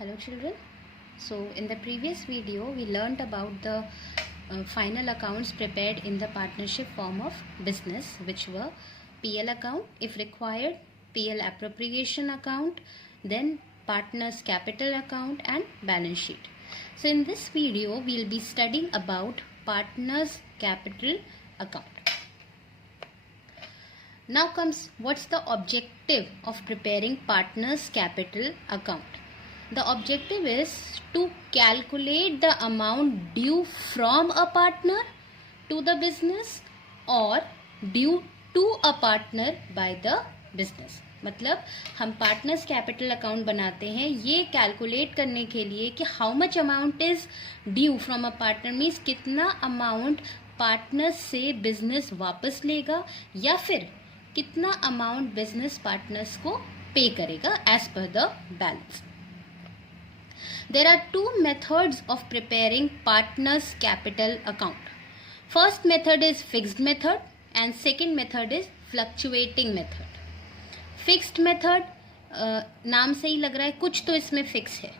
Hello children. So in the previous video we learnt about the final accounts prepared in the partnership form of business, which were PL account if required, PL appropriation account, then partners capital account and balance sheet. So in this video we will be studying about partners capital account. Now comes what's the objective of preparing partners capital account. The objective is to calculate the amount due from a partner to the business or due to a partner by the business. मतलब हम partners capital account बनाते हैं ये calculate करने के लिए कि how much amount is due from a partner, means कितना अमाउंट पार्टनर्स से बिजनेस वापस लेगा या फिर कितना अमाउंट बिजनेस पार्टनर्स को पे करेगा एज पर the balance. There are two methods of preparing partners capital account. First method is fixed method and second method is fluctuating method. Fixed method नाम से ही लग रहा है कुछ तो इसमें फिक्स है.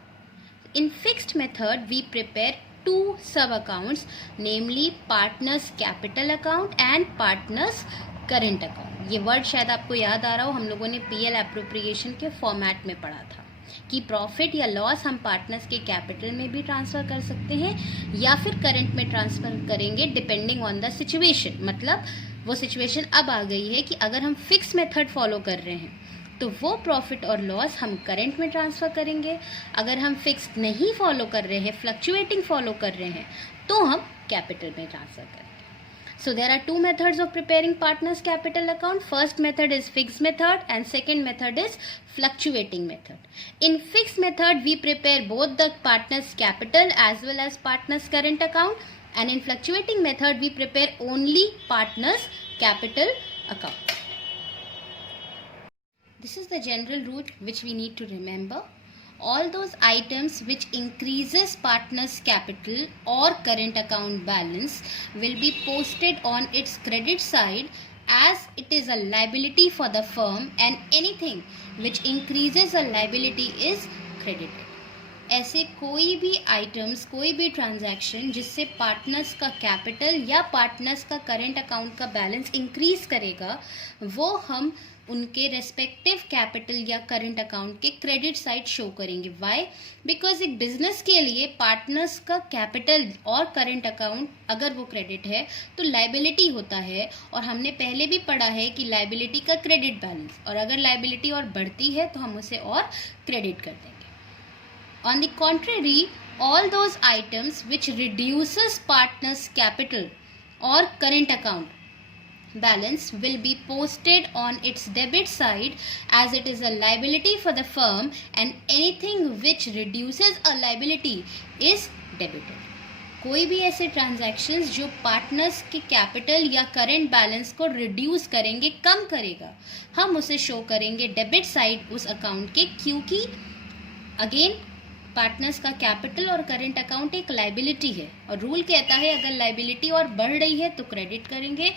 In fixed method we prepare two sub accounts, namely partners capital account and partners current account. ये वर्ड शायद आपको याद आ रहा हो, हम लोगों ने PL एप्रोप्रिएशन के फॉर्मेट में पढ़ा था कि प्रॉफिट या लॉस हम पार्टनर्स के कैपिटल में भी ट्रांसफ़र कर सकते हैं या फिर करंट में ट्रांसफ़र करेंगे डिपेंडिंग ऑन द सिचुएशन. मतलब वो सिचुएशन अब आ गई है कि अगर हम फिक्स मेथड फॉलो कर रहे हैं तो वो प्रॉफिट और लॉस हम करंट में ट्रांसफ़र करेंगे. अगर हम फिक्स्ड नहीं फॉलो कर रहे हैं, फ्लक्चुएटिंग फॉलो कर रहे हैं, तो हम कैपिटल में ट्रांसफ़र करेंगे. So there are two methods of preparing partners capital account. First method is fixed method and second method is fluctuating method. In fixed method we prepare both the partners capital as well as partners current account, and in fluctuating method we prepare only partners capital account. This is the general rule which we need to remember. All those items which increases partners capital or current account balance will be posted on its credit side as it is a liability for the firm, and anything which increases a liability is credited. ऐसे कोई भी items, कोई भी transaction जिससे partners का capital या partners का current account का बैलेंस इंक्रीज करेगा वो हम उनके रेस्पेक्टिव कैपिटल या करंट अकाउंट के क्रेडिट साइड शो करेंगे. व्हाई? बिकॉज एक बिजनेस के लिए पार्टनर्स का कैपिटल और करंट अकाउंट अगर वो क्रेडिट है तो लाइबिलिटी होता है, और हमने पहले भी पढ़ा है कि लाइबिलिटी का क्रेडिट बैलेंस, और अगर लाइबिलिटी और बढ़ती है तो हम उसे और क्रेडिट कर देंगे. On the contrary, all those items which reduces partners capital or current account balance will be posted on its debit side as it is a liability for the firm, and anything which reduces a liability is debited. कोई भी ऐसे transactions जो partners के capital या current balance को reduce करेंगे, कम करेगा, हम उसे शो करेंगे डेबिट साइड उस अकाउंट के, क्योंकि अगेन पार्टनर्स का कैपिटल और करंट अकाउंट एक लाइबिलिटी है और रूल कहता है अगर लाइबिलिटी और बढ़ रही है तो क्रेडिट करेंगे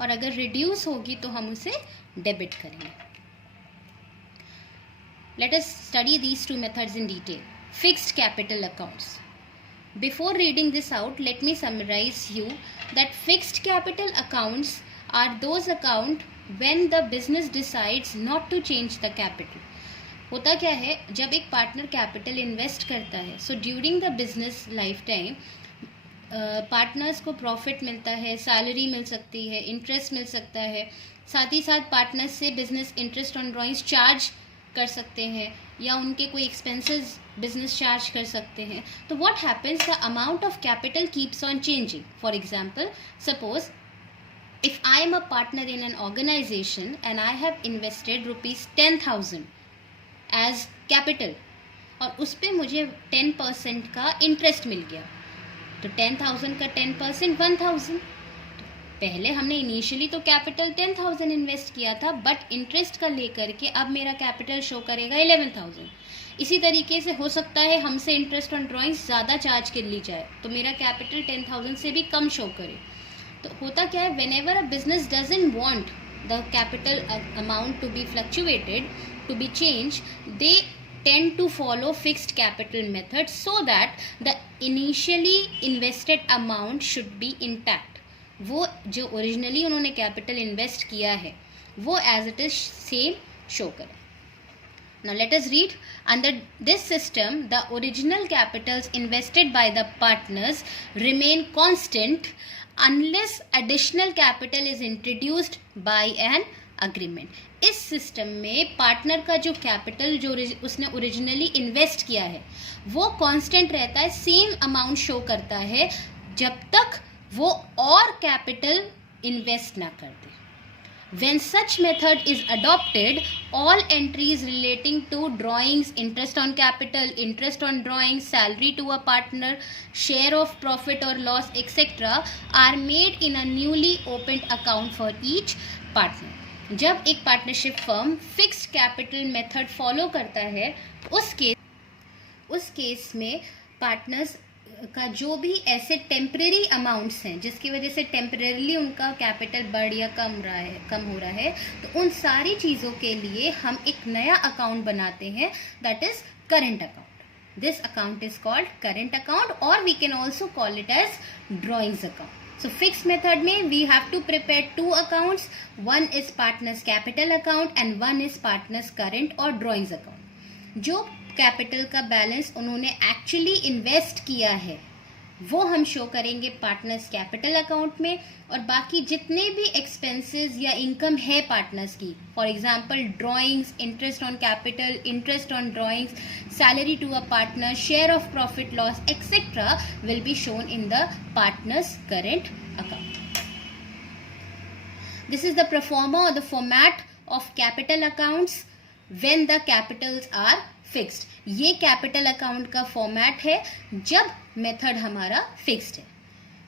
और अगर रिड्यूस होगी तो हम उसे डेबिट करेंगे. Late us study these two methods in detail. Fixed capital accounts. Before reading this out, let me summarize you that fixed capital accounts are those accounts when the business decides not to change the capital. होता क्या है, जब एक partner capital invest करता है, so during the business life time partners को profit मिलता है, सैलरी मिल सकती है, इंटरेस्ट मिल सकता है, साथ ही साथ पार्टनर्स से business interest on drawings charge कर सकते हैं या उनके कोई एक्सपेंसेस बिजनेस चार्ज कर सकते हैं. तो what happens, the amount of capital keeps on changing. For example, suppose if I am a partner in an organization and I have invested ₹10,000 as capital और उस पर मुझे 10% का इंटरेस्ट मिल गया, तो 10,000 का 10% 1,000. पहले हमने इनिशियली तो कैपिटल 10,000 इन्वेस्ट किया था, बट इंटरेस्ट का लेकर के अब मेरा कैपिटल शो करेगा 11,000. इसी तरीके से हो सकता है हमसे इंटरेस्ट ऑन ड्रॉइंग्स ज़्यादा चार्ज कर ली जाए तो मेरा कैपिटल 10,000 से भी कम शो करे. तो होता क्या है, when ever a business doesn't want the capital amount to be fluctuated, to be changed, they tend to follow fixed capital method so that the initially invested amount should be intact. वो जो originally उन्होंने capital invest किया है वो as it is same show करें. Now let us read. Under this system, the original capitals invested by the partners remain constant unless additional capital is introduced by an agreement. इस system में partner का जो capital जो उसने originally invest किया है वो कांस्टेंट रहता है, सेम अमाउंट शो करता है जब तक वो और कैपिटल इन्वेस्ट ना कर दे. When such method is adopted, all entries relating to drawings, interest on capital, interest on drawings, salary to a partner, share of profit or loss, etc. are made in a newly opened account for each partner. जब एक partnership firm fixed capital method follow करता है उस case में partners का जो भी ऐसे टेम्परेरी अमाउंट्स हैं जिसकी वजह से टेम्परेरीली उनका कैपिटल बढ़ या कम हो रहा है तो उन सारी चीज़ों के लिए हम एक नया अकाउंट बनाते हैं, that is current account. This account is called current account और we can also call it as drawings account. So fixed method में we have to prepare two accounts. One is partners capital account and one is partners current or drawings account. जो capital का balance उन्होंने actually invest किया है वो हम show करेंगे partners capital account में, और बाकी जितने भी एक्सपेंसेस या इनकम है पार्टनर्स की, for example drawings, interest on capital, interest on drawings, salary to a partner, share of profit loss etcetera will be shown in the partners current account. This is the proforma और the format of capital accounts when the capitals are fixed. ये capital account का format है जब method हमारा fixed है.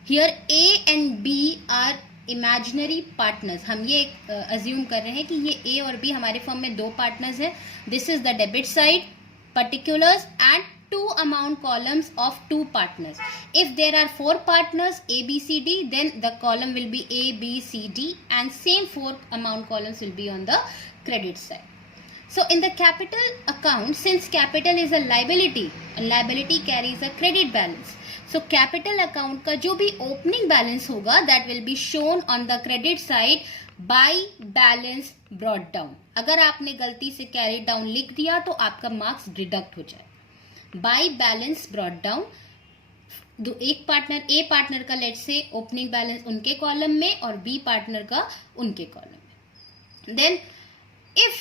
Here A and B are imaginary partners. हम ये assume कर रहे हैं कि ये ए और बी हमारे फॉर्म में दो पार्टनर्स हैं. This is the debit side, particulars and two amount columns of two partners. If there are four partners A, B, C, D, then the column will be A, B, C, D and same four amount columns will be on the credit side. So in the capital account, since capital is a liability carries a credit balance. So capital account का जो भी opening balance होगा that will be shown on the credit side by balance brought down. अगर आपने गलती से carry down लिख दिया तो आपका marks deduct हो जाए. बाय बैलेंस ब्रॉट डाउन, एक पार्टनर ए पार्टनर का लेट से ओपनिंग बैलेंस उनके कॉलम में और बी पार्टनर का उनके कॉलम में. Then if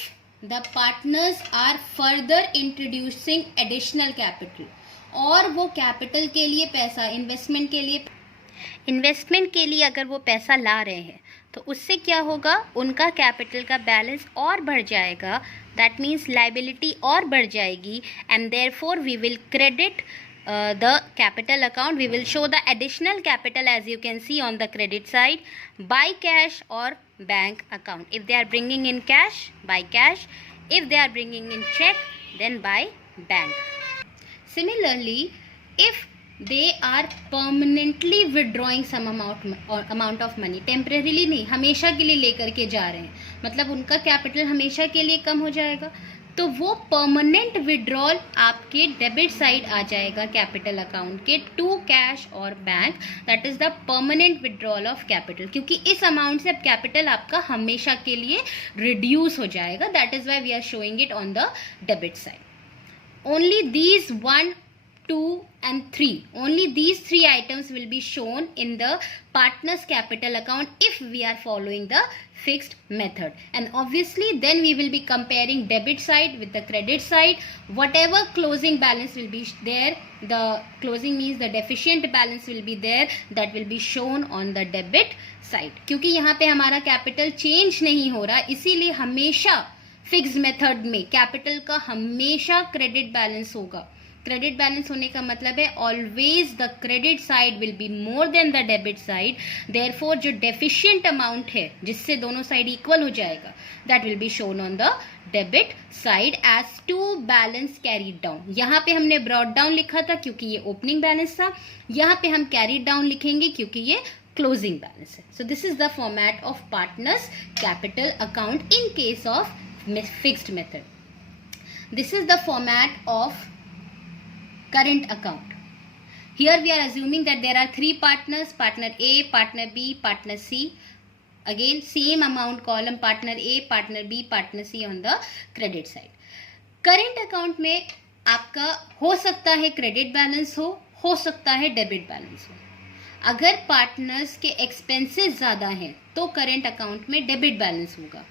the partners are further introducing additional capital, और वो कैपिटल के लिए पैसा इन्वेस्टमेंट के लिए अगर वो पैसा ला रहे हैं तो उससे क्या होगा, उनका कैपिटल का बैलेंस और बढ़ जाएगा. दैट मीन्स लाइबिलिटी और बढ़ जाएगी and therefore we will credit the capital account. We will show the additional capital as you can see on the credit side by cash or bank account. If they are bringing in cash, by cash. If they are bringing in check, then by bank. Similarly, if they are permanently withdrawing some amount of money, temporarily नहीं, हमेशा के लिए लेकर के जा रहे हैं, मतलब उनका कैपिटल हमेशा के लिए कम हो जाएगा, तो वो परमानेंट विड्रॉल आपके डेबिट साइड आ जाएगा कैपिटल अकाउंट के टू कैश और bank. That is the permanent withdrawal of capital, क्योंकि इस अमाउंट से अब कैपिटल आपका हमेशा के लिए रिड्यूस हो जाएगा. That is why we are showing it on the debit side. Only these 1, 2 and 3, only these three items will be shown in the partners capital account if we are following the fixed method. And obviously then we will be comparing debit side with the credit side. Whatever closing balance will be there, the closing means the deficient balance will be there, that will be shown on the debit side. क्योंकि यहाँ पे हमारा capital change नहीं हो रहा, इसीलिए हमेशा fixed method में कैपिटल का हमेशा क्रेडिट बैलेंस होगा. क्रेडिट बैलेंस होने का मतलब है always the credit side will be more than the debit side. Therefore जो डेफिशिएंट अमाउंट है जिससे दोनों साइड इक्वल हो जाएगा, that will be shown on the debit side as to balance carried down. यहाँ पे हमने ब्रॉट डाउन लिखा था क्योंकि ये ओपनिंग बैलेंस था, यहाँ पे हम कैरीड डाउन लिखेंगे क्योंकि ये क्लोजिंग बैलेंस है. So this is the format of partners capital account in case of fixed method. This is the format of current account. Here we are assuming that there are three partners, partner A, partner B, partner C. Again, same amount column, partner A, partner B, partner C on the credit side. Current account में आपका हो सकता है credit balance हो सकता है debit balance हो. अगर पार्टनर्स के एक्सपेंसेस ज़्यादा हैं तो करेंट अकाउंट में डेबिट बैलेंस होगा.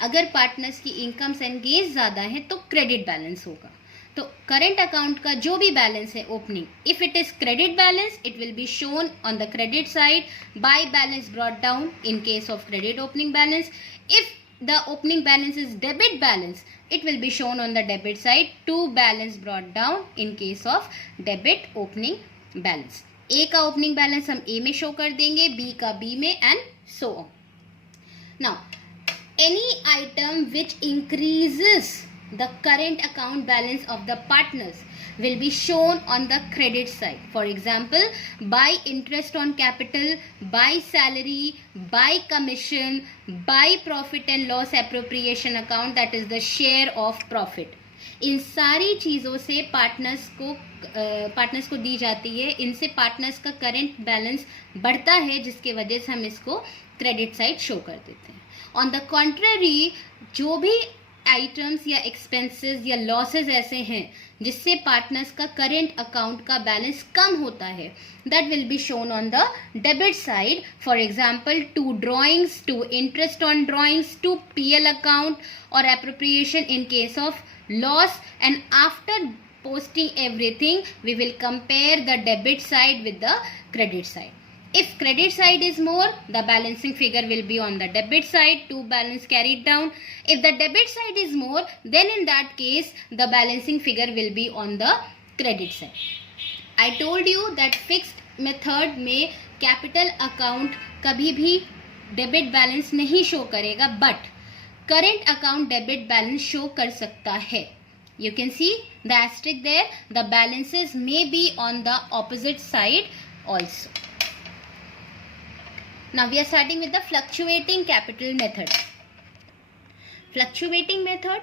अगर पार्टनर्स की इनकम्स एंड गेन्स ज़्यादा हैं तो क्रेडिट बैलेंस होगा. तो करेंट अकाउंट का जो भी बैलेंस है opening, if it is credit balance it will be shown on the credit side by balance brought down in case of credit opening balance. If the opening balance is debit balance, it will be shown on the debit side to balance brought down in case of debit opening balance. A का opening balance हम A में show कर देंगे, B का B में and so on. Now, any item which increases the current account balance of the partners will be shown on the credit side. For example, by interest on capital, by salary, by commission, by profit and loss appropriation account, that is the share of profit. इन सारी चीज़ों से partners को दी जाती है. इनसे partners का current balance बढ़ता है जिसके वजह से हम इसको क्रेडिट साइड शो कर देते हैं. ऑन द कॉन्ट्ररी, जो भी आइटम्स या एक्सपेंसेस या लॉसेस ऐसे हैं जिससे पार्टनर्स का करेंट अकाउंट का बैलेंस कम होता है, that will be shown on the debit side. For example, to drawings, to interest on drawings, to PL account और appropriation in case of loss. And after posting everything, we will compare the debit side with the credit side. If credit side is more, the balancing figure will be on the debit side to balance carried down. If the debit side is more, then in that case, the balancing figure will be on the credit side. I told you that fixed method में capital account कभी भी debit balance नहीं show करेगा, but current account debit balance show कर सकता है. You can see the asterisk there. The balances may be on the opposite side also. Now we are starting with the fluctuating capital method. Fluctuating method,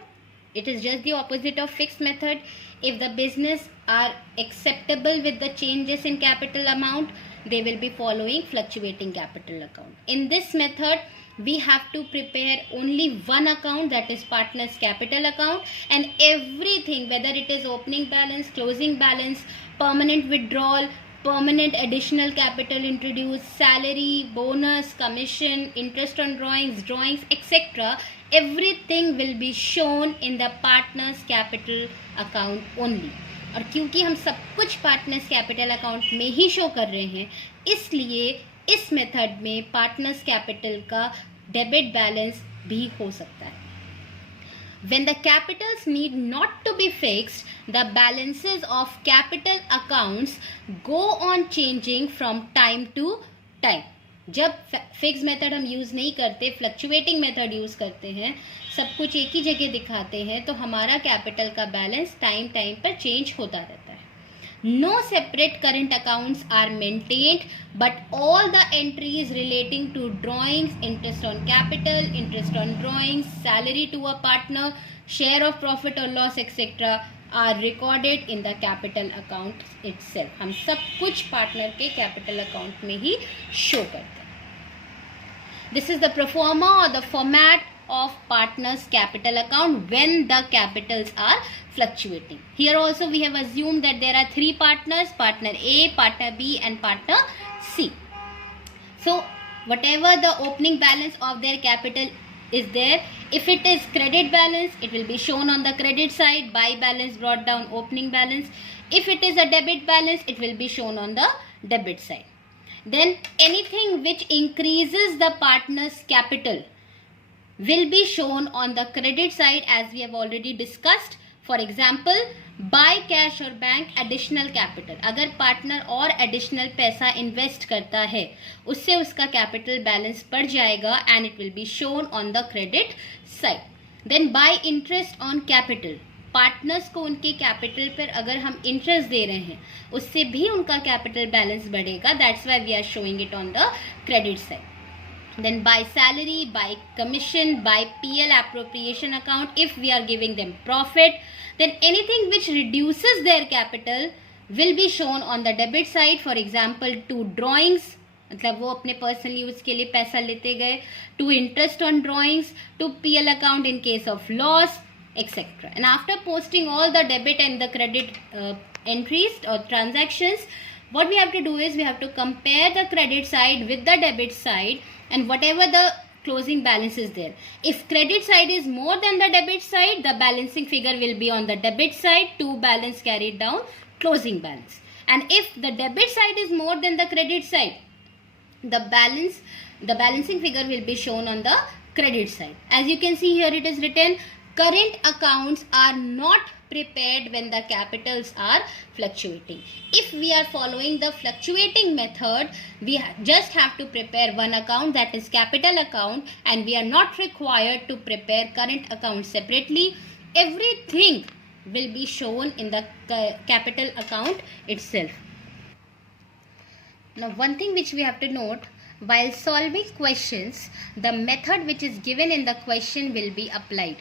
it is just the opposite of fixed method. If the business are acceptable with the changes in capital amount, they will be following fluctuating capital account. In this method, we have to prepare only one account, that is partners capital account, and everything, whether it is opening balance, closing balance, permanent withdrawal, permanent additional capital introduced, salary, bonus, commission, interest on drawings, etc., everything will be shown in the partners capital account only. और क्योंकि हम सब कुछ partners capital account में ही show कर रहे हैं, इसलिए इस मेथड में पार्टनर्स कैपिटल का डेबिट बैलेंस भी हो सकता है. When the capitals need not to be fixed, the balances of capital accounts go on changing from time to time. जब फिक्स मेथड हम यूज़ नहीं करते, फ्लक्चुएटिंग मेथड यूज़ करते हैं, सब कुछ एक ही जगह दिखाते हैं, तो हमारा कैपिटल का बैलेंस टाइम पर चेंज होता रहता है. No separate current accounts are maintained, but all the entries relating to drawings, interest on capital, interest on drawings, salary to a partner, share of profit or loss, etc. are recorded in the capital account itself. हम सब कुछ partner के capital account में ही show करते हैं. This is the pro forma or the format of partners capital account when the capitals are fluctuating. Here also we have assumed that there are three partners, partner A, partner B and partner C. So whatever the opening balance of their capital is there, if it is credit balance, it will be shown on the credit side by balance brought down opening balance. If it is a debit balance, it will be shown on the debit side. Then anything which increases the partner's capital will be shown on the credit side as we have already discussed. For example, by cash or bank additional capital. अगर partner और additional पैसा invest करता है, उससे उसका capital balance बढ़ जाएगा and it will be shown on the credit side. Then by interest on capital, partners को उनके कैपिटल पर अगर हम इंटरेस्ट दे रहे हैं, उससे भी उनका कैपिटल बैलेंस बढ़ेगा. That's why we are showing it on the credit side. Then by salary, by commission, by PL appropriation account, if we are giving them profit, then anything which reduces their capital will be shown on the debit side. For example, to drawings, मतलब वो अपने personal use के लिए पैसा लेते गए, to interest on drawings, to PL account in case of loss, etc. And after posting all the debit and the credit entries or transactions, what we have to do is we have to compare the credit side with the debit side and whatever the closing balance is there. If credit side is more than the debit side, the balancing figure will be on the debit side, to balance carried down, closing balance. And if the debit side is more than the credit side, the balancing figure will be shown on the credit side. As you can see here, it is written, current accounts are not prepared when the capitals are fluctuating. If we are following the fluctuating method, we just have to prepare one account, that is capital account, and we are not required to prepare current account separately. Everything will be shown in the capital account itself. Now, one thing which we have to note, while solving questions, the method which is given in the question will be applied.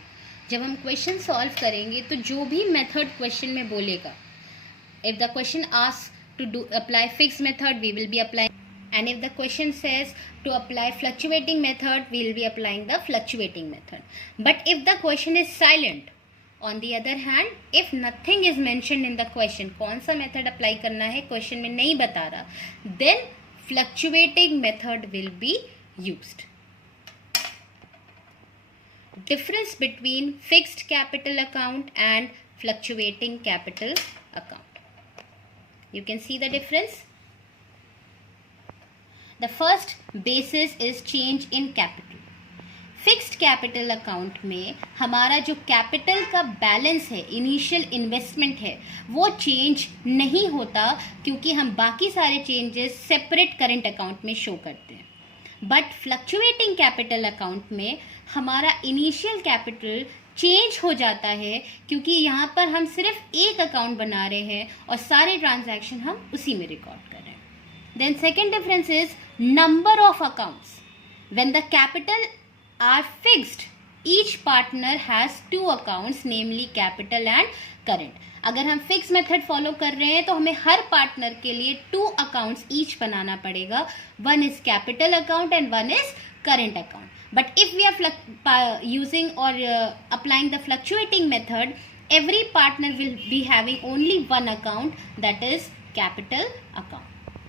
जब हम question solve करेंगे तो जो भी method question में बोलेगा, if the question ask to do apply fix method, we will be apply, and if the question says to apply fluctuating method, we will be applying the fluctuating method. But if the question is silent, on the other hand, if nothing is mentioned in the question, कौन सा method apply करना है question में नहीं बता रहा, then fluctuating method will be used. Difference between fixed capital account and fluctuating capital account. You can see the difference. The first basis is change in capital. Fixed capital account में हमारा जो capital का balance है, initial investment है, वो change नहीं होता, क्योंकि हम बाकी सारे चेंजेस सेपरेट करेंट अकाउंट में शो करते हैं. बट फ्लक्चुएटिंग कैपिटल अकाउंट में हमारा इनिशियल कैपिटल चेंज हो जाता है, क्योंकि यहाँ पर हम सिर्फ एक अकाउंट बना रहे हैं और सारे ट्रांजैक्शन हम उसी में रिकॉर्ड कर रहे हैं. Then second difference is number of accounts. When the capital are fixed, each partner has 2 accounts, namely capital and current. अगर हम फिक्स मेथड फॉलो कर रहे हैं तो हमें हर पार्टनर के लिए 2 अकाउंट्स ईच बनाना पड़ेगा. One is capital account and one is current account. But if we are using or applying the fluctuating method, every partner will be having only one account, that is capital account.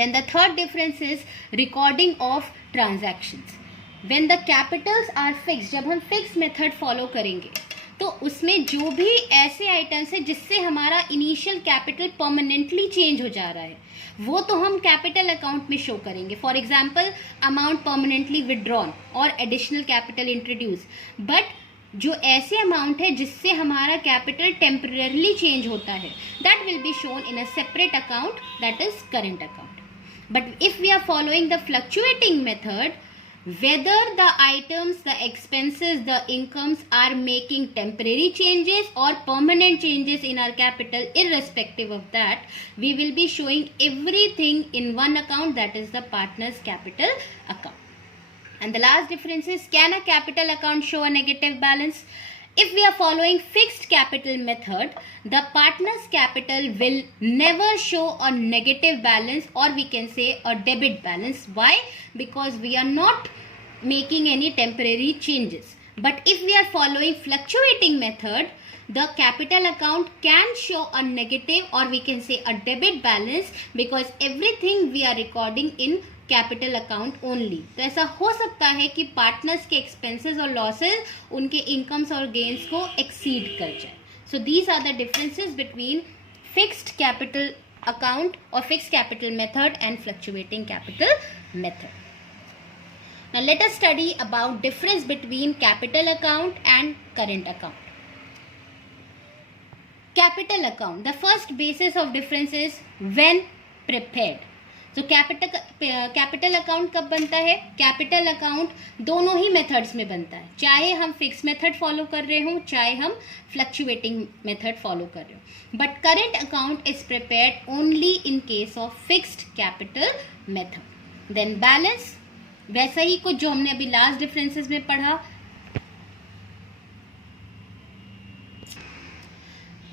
Then the third difference is recording of transactions. When the capitals are fixed, जब हम fixed method follow करेंगे तो उसमें जो भी ऐसे items हैं जिससे हमारा इनिशियल कैपिटल परमानेंटली चेंज हो जा रहा है, वो तो हम कैपिटल अकाउंट में शो करेंगे. For example, amount permanently withdrawn और एडिशनल कैपिटल इंट्रोड्यूस. बट जो ऐसे अमाउंट है जिससे हमारा कैपिटल टेम्पररीली चेंज होता है, that will be shown in a separate account, that is current account. But if we are following the fluctuating method, whether the items, the expenses, the incomes are making temporary changes or permanent changes in our capital, irrespective of that, we will be showing everything in one account, that is the partner's capital account. And the last difference is, can a capital account show a negative balance? If we are following fixed capital method, the partner's capital will never show a negative balance, or we can say a debit balance. Why? Because we are not making any temporary changes. But if we are following fluctuating method, the capital account can show a negative, or we can say a debit balance, because everything we are recording in capital account only. तो ऐसा हो सकता है कि partners के expenses और losses उनके incomes और गेन्स को एक्सीड कर जाए. So these are the differences between fixed capital account और fixed capital method and fluctuating capital method. Now let us study about difference between capital account and current account. Capital account, the first basis of difference is when prepared. तो capital account कब बनता है? Capital account दोनों ही methods में बनता है, चाहे हम फिक्स मेथड फॉलो कर रहे हों, चाहे हम फ्लक्चुएटिंग मेथड फॉलो कर रहे हो. But current account is prepared only in case of fixed capital method. Then balance, वैसा ही कुछ जो हमने अभी लास्ट डिफरेंसेस में पढ़ा.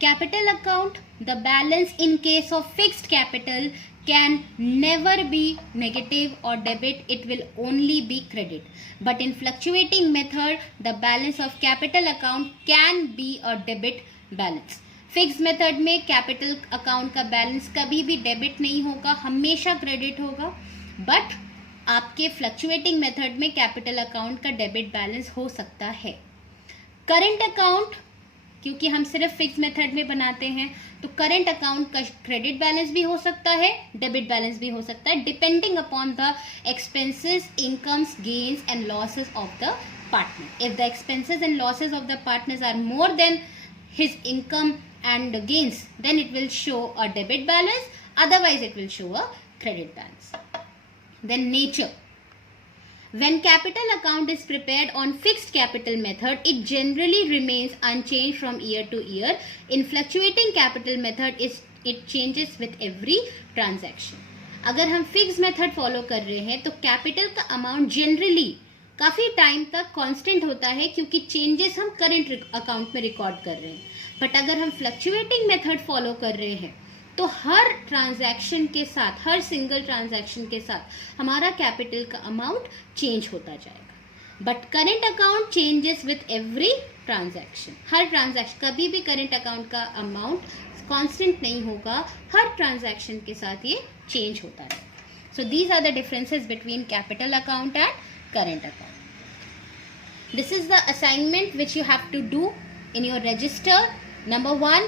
Capital account, the balance in case of fixed capital can never be negative or debit, it will only be credit. But in fluctuating method, the balance of capital account can be a debit balance. Fix method में capital account का balance कभी भी debit नहीं होगा, हमेशा credit होगा. But आपके fluctuating method में कैपिटल अकाउंट का डेबिट बैलेंस हो सकता है. करेंट अकाउंट, क्योंकि हम सिर्फ फिक्स मेथड में बनाते हैं, तो करंट अकाउंट का क्रेडिट बैलेंस भी हो सकता है, डेबिट बैलेंस भी हो सकता है, depending upon the expenses, incomes, gains and losses of the partner. If the expenses and losses of the partners are more than his income and gains, then it will show a debit balance, otherwise it will show a credit balance. Then nature. When capital account is prepared on fixed capital method, it generally remains unchanged from year to year. In fluctuating capital method, it changes with every transaction. अगर हम fix method follow कर रहे हैं तो capital का amount generally काफ़ी time तक constant होता है, क्योंकि चेंजेस हम करंट अकाउंट में रिकॉर्ड कर रहे हैं. बट अगर हम फ्लक्चुएटिंग मेथड फॉलो कर रहे हैं तो हर ट्रांजैक्शन के साथ, हर सिंगल ट्रांजैक्शन के साथ हमारा कैपिटल का अमाउंट चेंज होता जाएगा. But current account changes with every transaction. Her transaction, कभी भी करेंट अकाउंट का अमाउंट कांस्टेंट नहीं होगा, हर ट्रांजैक्शन के साथ ये चेंज होता है. So these are the differences between capital account and current account. This is the assignment which you have to do in your register. Number 1,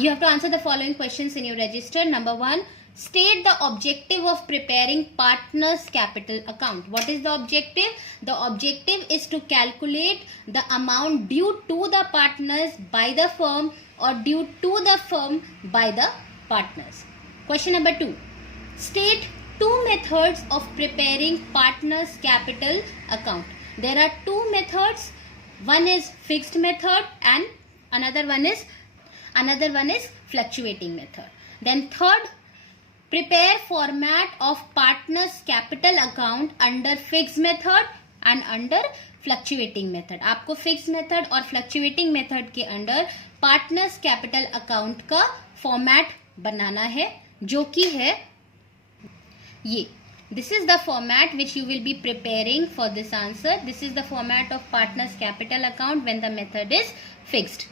you have to answer the following questions in your register. Number 1, state the objective of preparing partner's capital account. What is the objective? The objective is to calculate the amount due to the partners by the firm or due to the firm by the partners. Question number 2, state two methods of preparing partners capital account. There are two methods. One is fixed method and another one is fluctuating method. Then third, prepare format of partners capital account under fixed method and under fluctuating method. आपको fixed method और fluctuating method के under partners capital account का format बनाना है, जो कि है ये. This is the format which you will be preparing for this answer. This is the format of partners capital account when the method is fixed,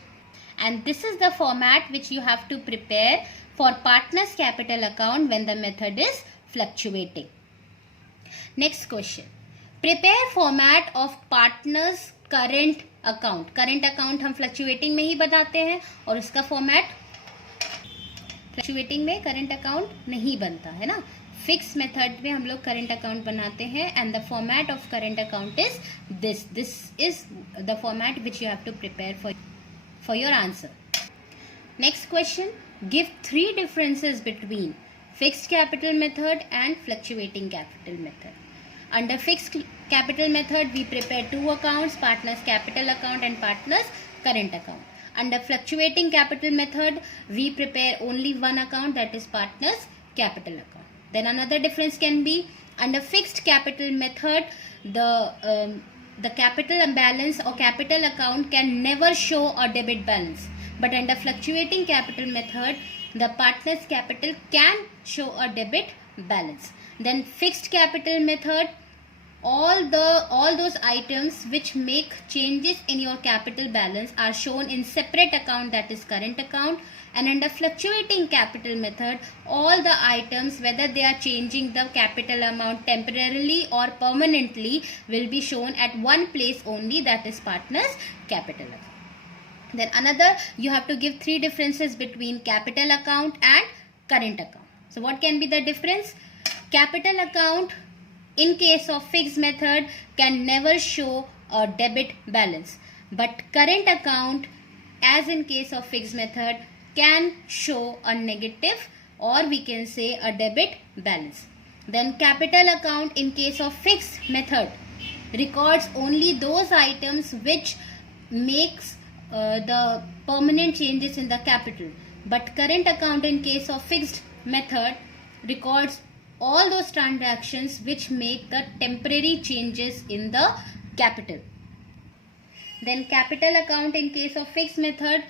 and this is the format which you have to prepare for partners capital account when the method is fluctuating. Next question, prepare format of partners current account. Current account हम fluctuating में ही बताते हैं और उसका format fluctuating में current account नहीं बनता है ना. फिक्स मेथड में हम लोग करेंट अकाउंट बनाते हैं, and the format of current account is this is the format which you have to prepare for your answer. Next question, give 3 differences between fixed capital method and fluctuating capital method. Under fixed capital method we prepare 2 accounts, partners capital account and partners current account. Under fluctuating capital method, we prepare only one account, that is partners capital account. Then another difference can be, under fixed capital method, the capital balance or capital account can never show a debit balance. But under fluctuating capital method, the partner's capital can show a debit balance. Then fixed capital method, all those items which make changes in your capital balance are shown in separate account, that is current account. And under fluctuating capital method, all the items, whether they are changing the capital amount temporarily or permanently, will be shown at one place only, that is partners capital account. Then another, you have to give 3 differences between capital account and current account. So what can be the difference? Capital account in case of fixed method can never show a debit balance, but current account, as in case of fixed method, can show a negative, or we can say a debit balance. Then capital account in case of fixed method records only those items which makes the permanent changes in the capital, but current account in case of fixed method records all those transactions which make the temporary changes in the capital. Then capital account in case of fixed method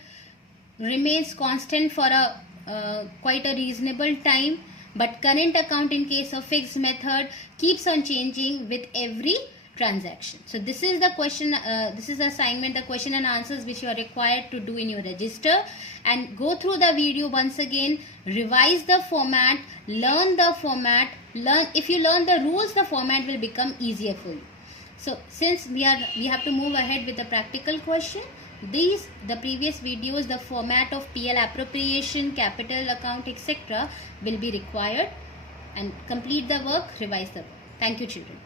remains constant for a quite a reasonable time, but current account in case of fixed method keeps on changing with every transaction. So this is the question, this is the assignment, the question and answers which you are required to do in your register. And go through the video once again, revise the format, learn the format, if you learn the rules, the format will become easier for you. So since we have to move ahead with the practical question, the previous videos, the format of PL appropriation, capital account, etc. will be required, and complete the work, revise the work. Thank you, children.